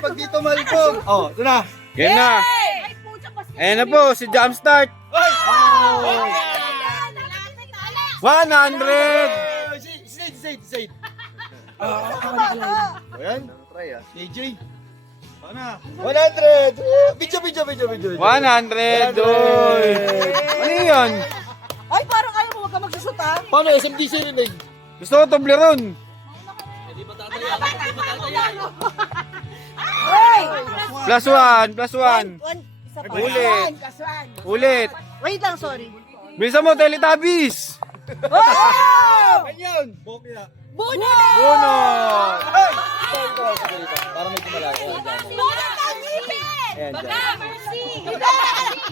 pag dito malpog. Oh, ito na. Game na. Ayan na po, si Jumpstart. 100! Zaid. Ayan. Try ah. JJ. Ano? 100! Video. 100! Oy! Ano yun? Ay, parang ayaw mo, wag ka magsusot ha. Paano SMDC rin eh? Gusto ko Toblerone. Hey! Plus one. Isa pa. Ulit. Ulit. Wait lang, sorry. Bisa mo, Teletubbies. Oh! Ayun! Bokya. Buno! Uno. Para may kumalaki. Buno ang ngipin! Ayan, Baka, dyan. mercy!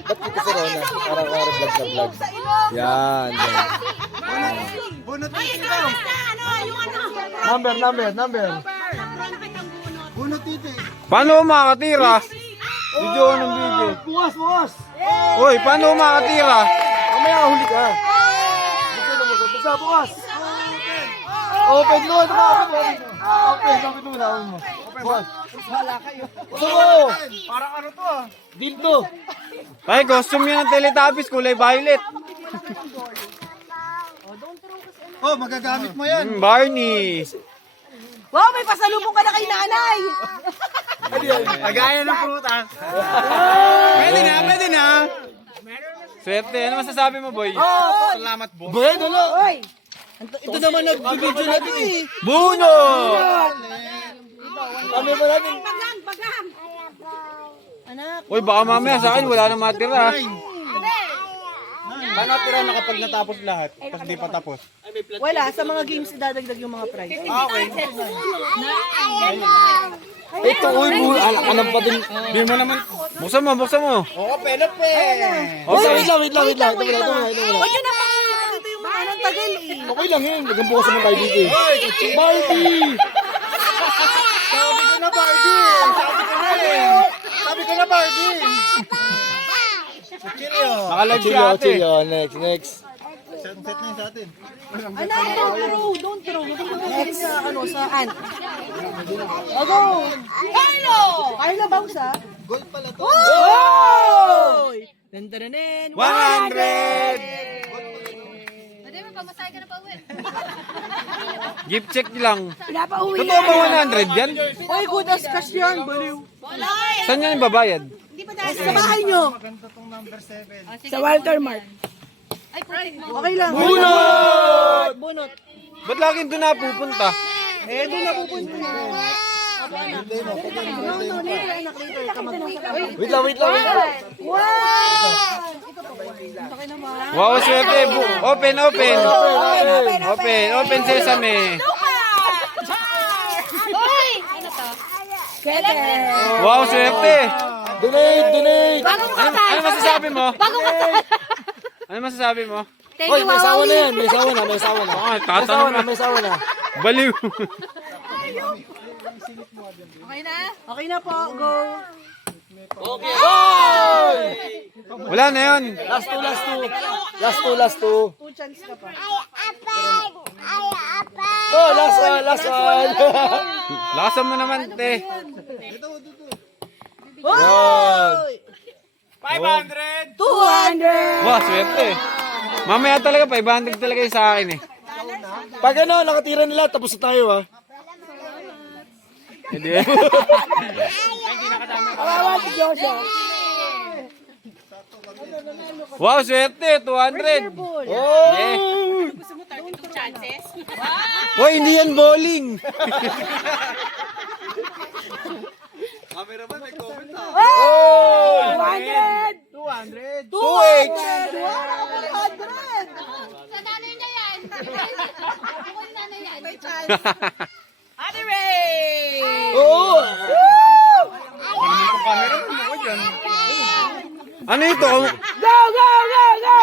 Ba't kita si Rona? Parang vlog sa vlog. Sa ilong! Yan. Bunot titi Ano, yung ano? Number. Bunot titi. Paano makakatira? Video ng video. Bukas. Uy, paano makakatira? Mamaya huli ka. Bukas. Open mo. Open mo. Bukas. Wala kayo. Parang ano to ah. Deal to. Ay, costume yun ng Teletubbies, kulay violet. Oh, magagamit mo yan. Barney. Wow, may pasalubong ka na kay nanay! Kagaya ng prutas. Pwede na. Swerte, ano masasabi mo, boy? Salamat, boss. Boy, dalo. Oy! Ito naman nag-video natin eh. Buno! Kami ba natin? Bagang! Anak! Uy, baka mamaya sa akin wala nang matira. Paano tira na kapag natapos lahat? Tapos di pa tapos? Wala, sa mga games idadagdag yung mga prize. Okay. Ito, uy, alam pa din. Di mo naman. Buksan mo. Oo, penape. Okay. Wait lang. Huwag yun ang makikita yung mga anong tagal eh. Okay lang yun. Nagbukas naman tayo dito eh. Barbie! Sabi ko na Barbie! Chilio! Nakalive si ate. Next. Set na yun sa atin. Anak, don't throw. Next sa sa ant. Go! Carlo bounce ha? Gold pala to. Oh! Dandananen! 100! Gift check lang. Pinapauwi Totoo ba 100 yan? Oy, good as cash yan. Baliw. Saan yan babayad? Sa bahay nyo. Sa Walter Mart. Okay lang. Bunot. Ba't laging doon napupunta? Doon na pupunta na. Wait lang. Wow! Wow, swerte. Open sesame. Kete. Wow, swerte. Donate! Ano masasabi mo? Ano masasabi mo? Hoy, may sawa na yan. May sawa na. Ah, tatanong na. May sawa na. Baliw. Okay na po, go. Okay. Wala na yun. Last two. 2 chance ka pa. Oh, last one. Lakasan mo naman, te. Hoy! 500! 200! Wow, swerte. Mamaya talaga, 500 talaga yung sa akin eh. Pag ano, nakatira nila, tapos na tayo ha. Hindi. Kawawa si Joshua. Wow, swerte. 200. Oh! Yeah. Hoy, hindi yan bowling. Oh! 200! 200! 200! 100! Sa nanay niya yan. Ako yung nanay yan. Ate Ray! Oo! Ano ito? Go, go, go, go!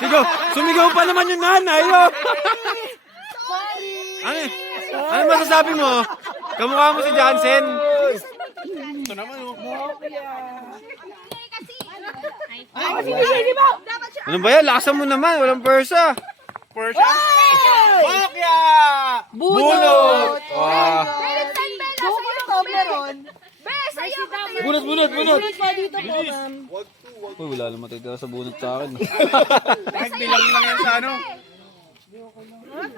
Sigaw, sumigaw pa naman yung nanay. Oh. Ano masasabi mo? Kamukha mo si Jansen. Ito naman oh. Ano ba yan? Lakasan mo naman. Walang persa. Bokya! Buno! matitira sa bunot sa akin. Kahit bilang lang yan sa ano.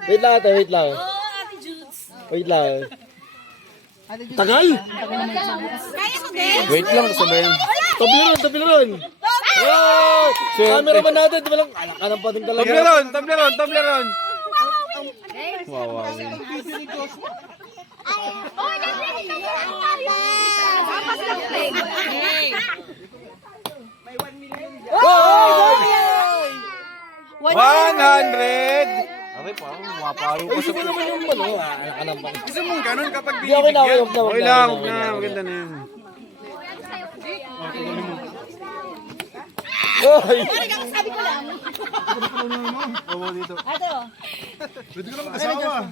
Wait lang ate, wait lang. Wait lang. Tagal! Kaya mo din? Wait lang, sabayan. Toblerone! Oh! Cameraman natin, di ba lang? Anak ka ng pating talaga. Toblerone! Wow. Oh, nag-ready ka mo. Papas lang play. May 1 million. 100! Okay, parang maparo ko sa... Hindi naman yung ano, anak ka ng pating. Gusto mong ganun kapag Hindi ako na, binibigyan. Okay lang, huwag na. Maganda na yan. Hoy! Sabi ko lang. Pwede ko naman kasawa.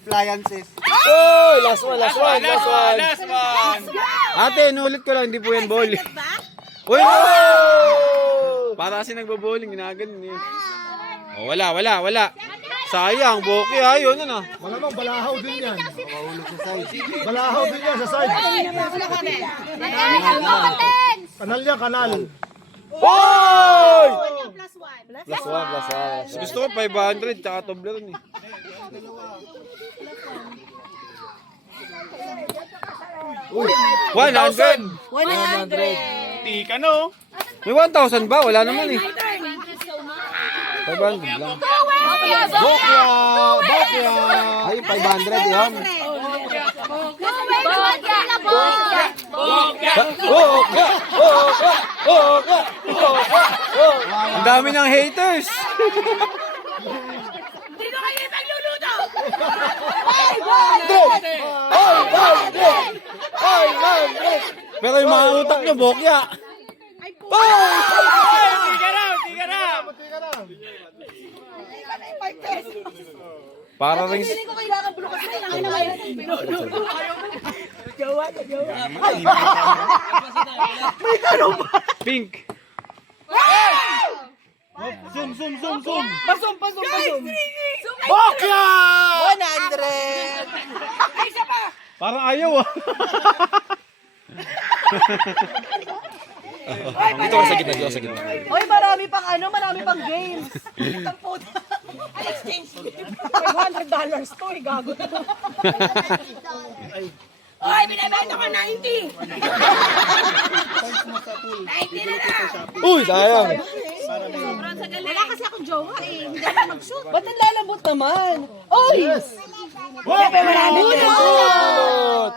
Appliances. Hoy! Last one! Last one. Ate, inulit ko lang, hindi po yan ball. Uy! Para kasi nagbo-bowling, ginaganon yun. Oh, wala. Sayang, Boki ayun na. Malamang balahaw din yan. Balahaw din yan sa side. Kanal niya, kanal. Hoy! Plus one. Plus one. Gusto ko 500, tsaka Toblerone eh. Uy! 100! 100. Tika no. May 1,000 ba? Wala naman eh. 500 lang. Bokya! Bokya! Ay, 500 yun. Bokya! Ang dami ng haters! Pero yung mga utak nyo, Bokya. Para rin... Pink. Zoom. Pasong. Bokya! 100. Parang ayaw ah. Dito ka sa gitna. Oy, marami pang games. Ang puta. Exchange. $500 to, gago. Oy, binibenta ko 90. 90 na lang. Uy, sayang. Wala kasi akong jowa eh. Hindi ako mag-shoot. Ba't ang lalambot naman? Oy! Siyempre, marami din. Bunot!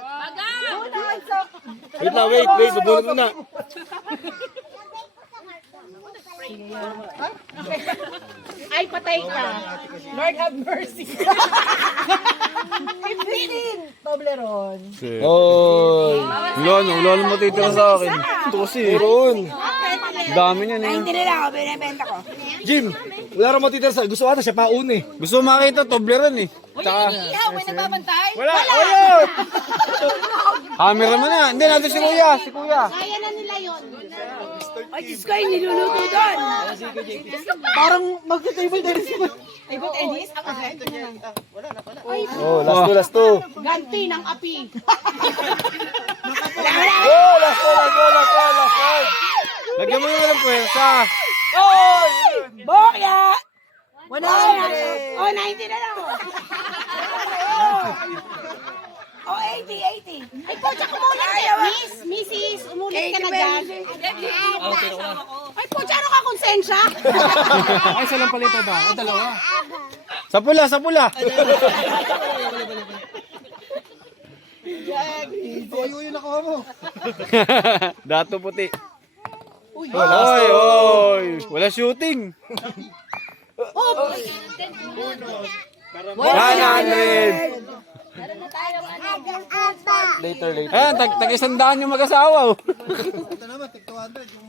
Wait lang, wait. Babunot mo na. Ay, patay ka. Lord have mercy. 15. Toblerone. Hoy! Ulan mo titira sa akin. Ito kasi. Meron. Dami niyan eh. Hindi na ako, binibenta ko. Jim, wala rin matitira sa... Gusto ata siya paun eh. Gusto mo makita Toblerone eh. Tsaka... Ihaw, may nagbabantay? Wala! Ayun! Camera mo na. Hindi natin si Kuya. Kaya na nila yun. Ay, Diyos ko, yung niluluto doon. Parang mag-table tennis mo. Table tennis? Ang event. Oh, last two. Ganti ng api. Oh, last one. Lagyan mo naman ng pwersa. Bokya! 100! Oh, 90 na lang. Oh, 80. Ay, Pocha, kumulit ka. Mrs. Umulit ka na dyan. Ay, Pocha, ano ka konsensya? Ay, isa lang pala ito ba? Ay, dalawa. Sa pula. Yung nakuha mo. Dato puti. Oy. Wala shooting. 100. Later. Ayan, tag-isandaan yung mag-asawa. Oh.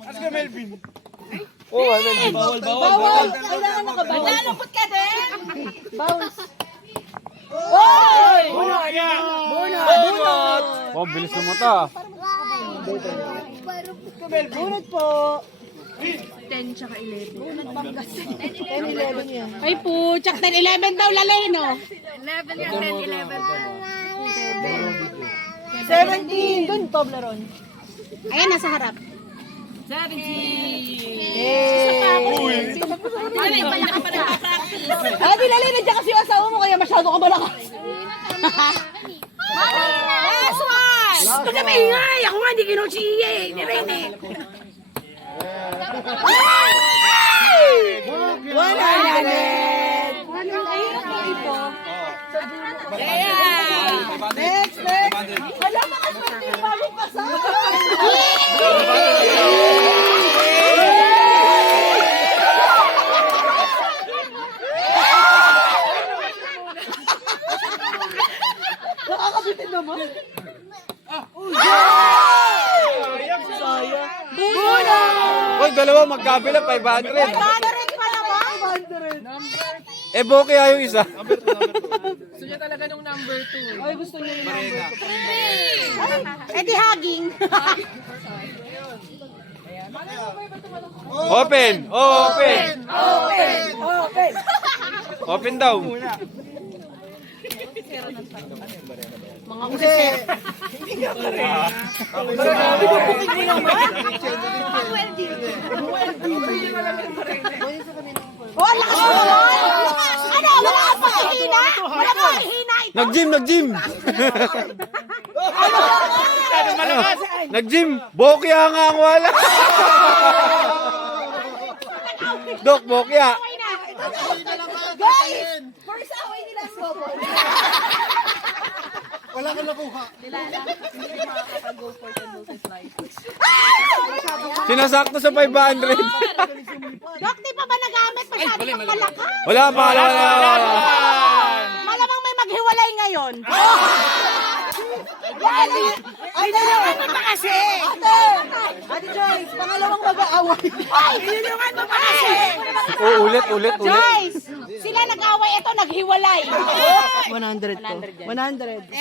Ask ka, Melvin. Oh, Bawal! Kailangan nakabawal. Lalapot ka din! Bounce! Bunot! Oh, bilis ng mata. Bunot po! 10 tsaka 11. Bunot Panggas. 10-11 yan. Ay, Pocha, 10-11 daw lalay, no? 17! Dun, Toblerone. Ayan, nasa harap. Ah, dilali na dyan kasi yung asawa mo kaya masyado ka malakas. Last one! Huwag na maingay! Ako nga hindi kinuchiye. Hindi rin eh. Wala na rin. Next, next. Wala mga swerte yung bagong kasal. Nakakabitin naman. Buna! Hoy, dalawa magkabila, 500. Moderate pa naman. Eh, bokeh yung isa. Ay, gusto niya yung number 2. Eh di hugging. Open! Open! Open! Open! Open daw. Oh, ang lakas mo naman. Ano, wala kang pakihina? Wala kang pakihina ito. Nag-gym, nag-gym. Nag-gym. Bokeh nga ang wala. Dok, bokeh. Guys! First away nila ang global. Wala ka nakuha. Sinasakto sa 500. Dok, di pa ba nagamit? Masyado kang malakas. Wala pa, wala. Malamang may maghiwalay ngayon. Tinulungan mo pa kasi! Ate Joyce, pangalawang mag-aaway. Ay, tinulungan mo pa kasi. Oh, ulit. Joyce, sila nag-away, ito naghiwalay. 100 to. 100.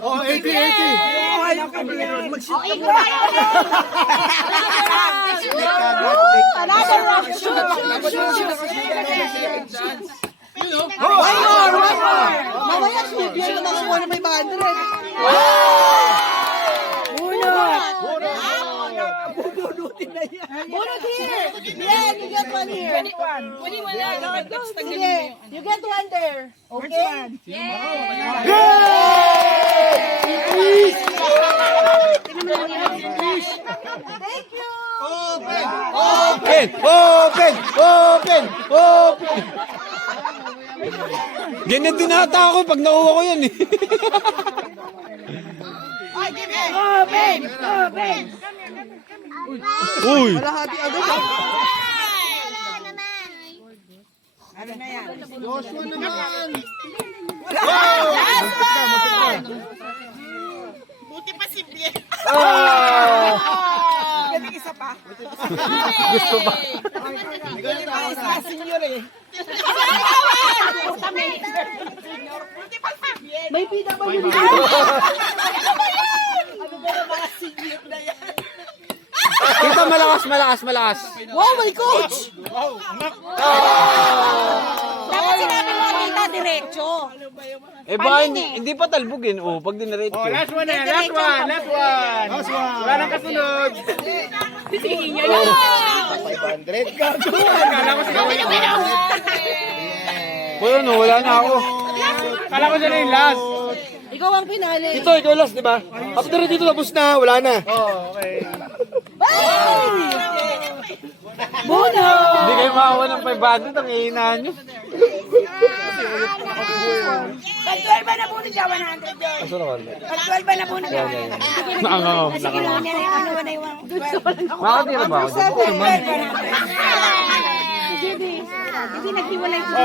Oh, 80, 80. O, ikaw another rock. One more! Mamaya, bigyan na nakakuha na may 100. Bubunutin na yan. Bunot here! Yeah, you get one here. Sige, you get one there. Okay? Thank you! Open. Ganyan din ata ako pag nakuha ko yan eh. Open! Uy. Kalahati agad. Joshua naman. Buti pa si Bien. Isa pa. Gusto ba? May PWD. Kita malakas. Wow, my coach! Dapat sinabi mo kita diretso. Eh ba hindi pa talbugin. Oh, pag diniretso. Oh, Last one. Wala nang kasunod. 500. Kala ko sila Wala no, wala na ako. Kala ko sila yung last. Ikaw ang pinali. Ito, ikaw last, di ba? After dito, tapos na. Wala na. Oh, okay. Muna! Hindi kayo makakuha ng 500. Ang ihinaan nyo. Pag 12 ba na po niya 100 yun? Pag 12 ba na po niya 100? Nakangako. Makatira ba ako dito? Hindi naghiwalay ko.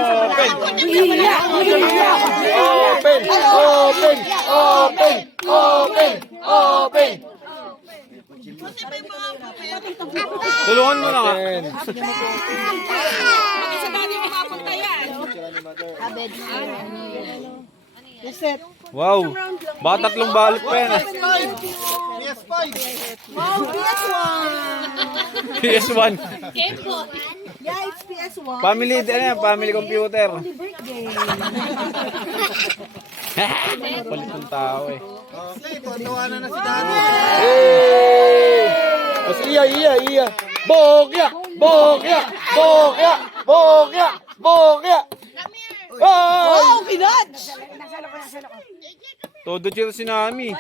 Open! Tulungan mo na nga. Sa dati mo mapunta yan. Reset. Wow. Baka tatlong balot pa yan. PS5. Wow, PS1! PS1. Yeah, it's PS1. Family computer. Happy birthday! Palit ng tao eh. Okay, tuwa na si Daddy. Hey! O si Iya. Bokya! Ay! Oh, pinach! Todo cheer si Nami.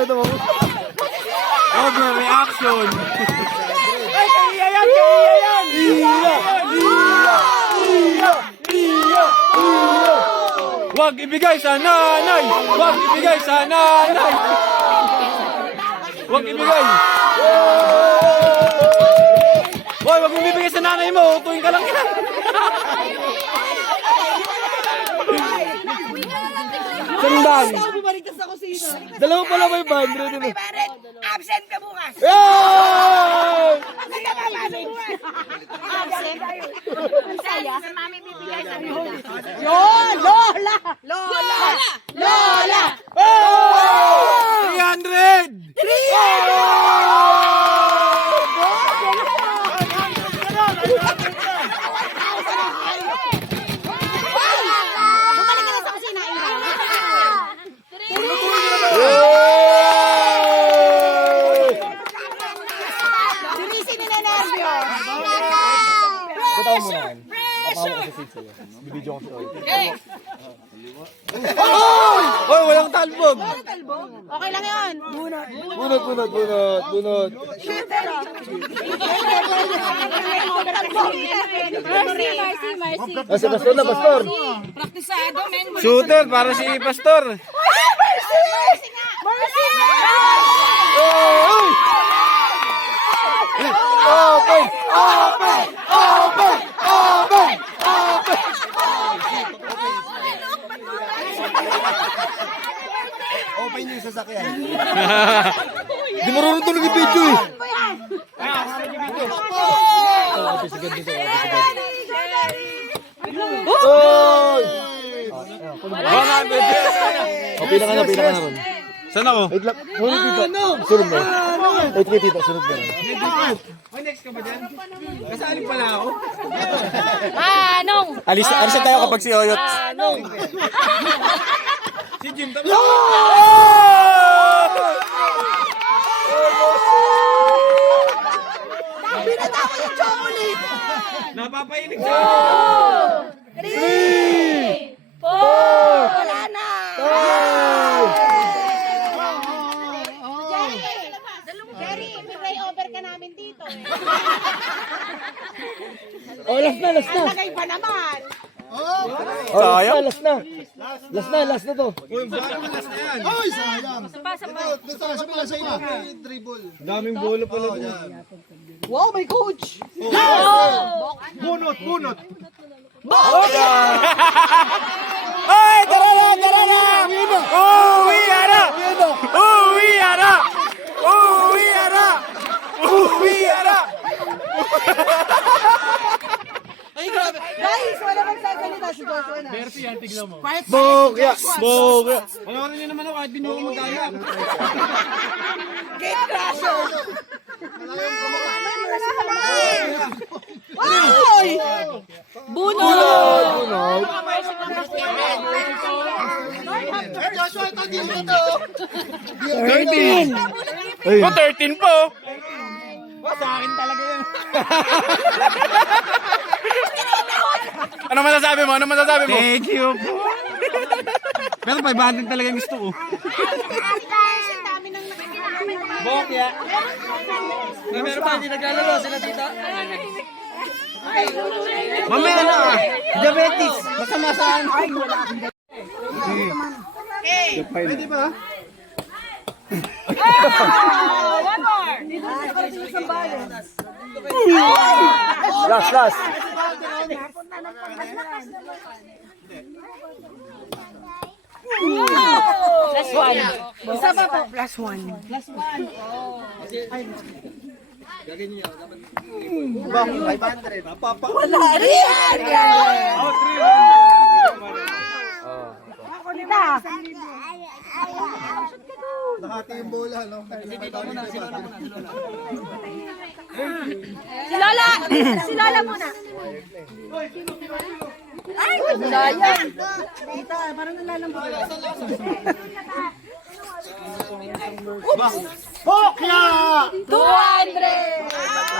Ito mo. Oh, may reaction. Wag ibigay sa nanay! Wag ibigay sa nanay! Wag ibigay! Hoy, wag mo bibigay sa nanay mo! Tuwing ka lang yan! Sandang. Bumalik sa kusina. Dalawa pala may 500. Absent ka bukas. Yay! Absent. Saya. Si mami bibigay sa nila. Lola! 300! Bumalik ka na sa kusina. Dirisi ni Nenervio. Bataw mo na yan. Papahawa ko sa seat sa'yo. Bibidyo ko sa'yo. Hoy, walang talbog! Okay lang yun. Bunot. Si Pastor na, Pastor. Praktisado, men. Shooter, para si Pastor. Open yung sasakyan. Di marunong tulog yung video eh. Oy! 100! O, pila ka na ron. Saan ako? Wait lang. Sunod dito. Sunod mo. Wait kay tita, sunod ka. Kasali pala ako. Alis na tayo kapag si Oyot. Si Jim, Pinatawa yung chocolate! napapainig siya. Wala na! Jerry, may over ka namin dito. Oh, last na. Lagay pa naman. Oh, last na. Last na to. Ay, sayang. Basta pala sa iba. Dribble. Daming bolo pala. Wow, may coach! Bunot. Ay, tara na! Uwi ara! Ay, grabe! Guys, wala magsasalita si Joshua na. Bokya! Panoorin niyo naman ako kahit di niyo ako magkaya. Gate crasher! Wow! Bunot! Joshua, ito dito to. 13! Ay, 13 po! Sa akin talaga yun. Ano masasabi mo? Thank you po. Pero 500 talaga yung gusto ko. Ang dami nang nakikinig. Bokya. meron pa, hindi naglalaro sila tita. Mamaya na. Diabetes. Basta masaan. Pwede ba? Last. Isa pa po, plus one. Ba, 500. Papa. Wala rin! Tita! Nakati yung bola, no? Si Lola! Si Lola muna. Ay! Sayang. Pokya! 200!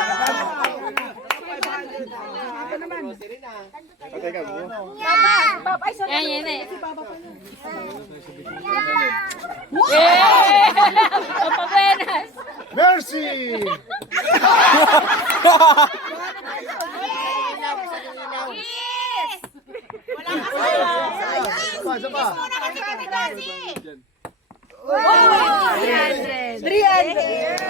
Papa, ay, sorry. Yan eh. Yeah! Papabenas! Mercy! Yes! Wala ka sa Isa pa. Muna kasi kami kasi. 300! 300!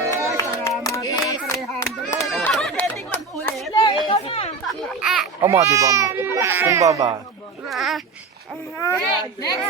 Ama, di ba? Kung baba. Next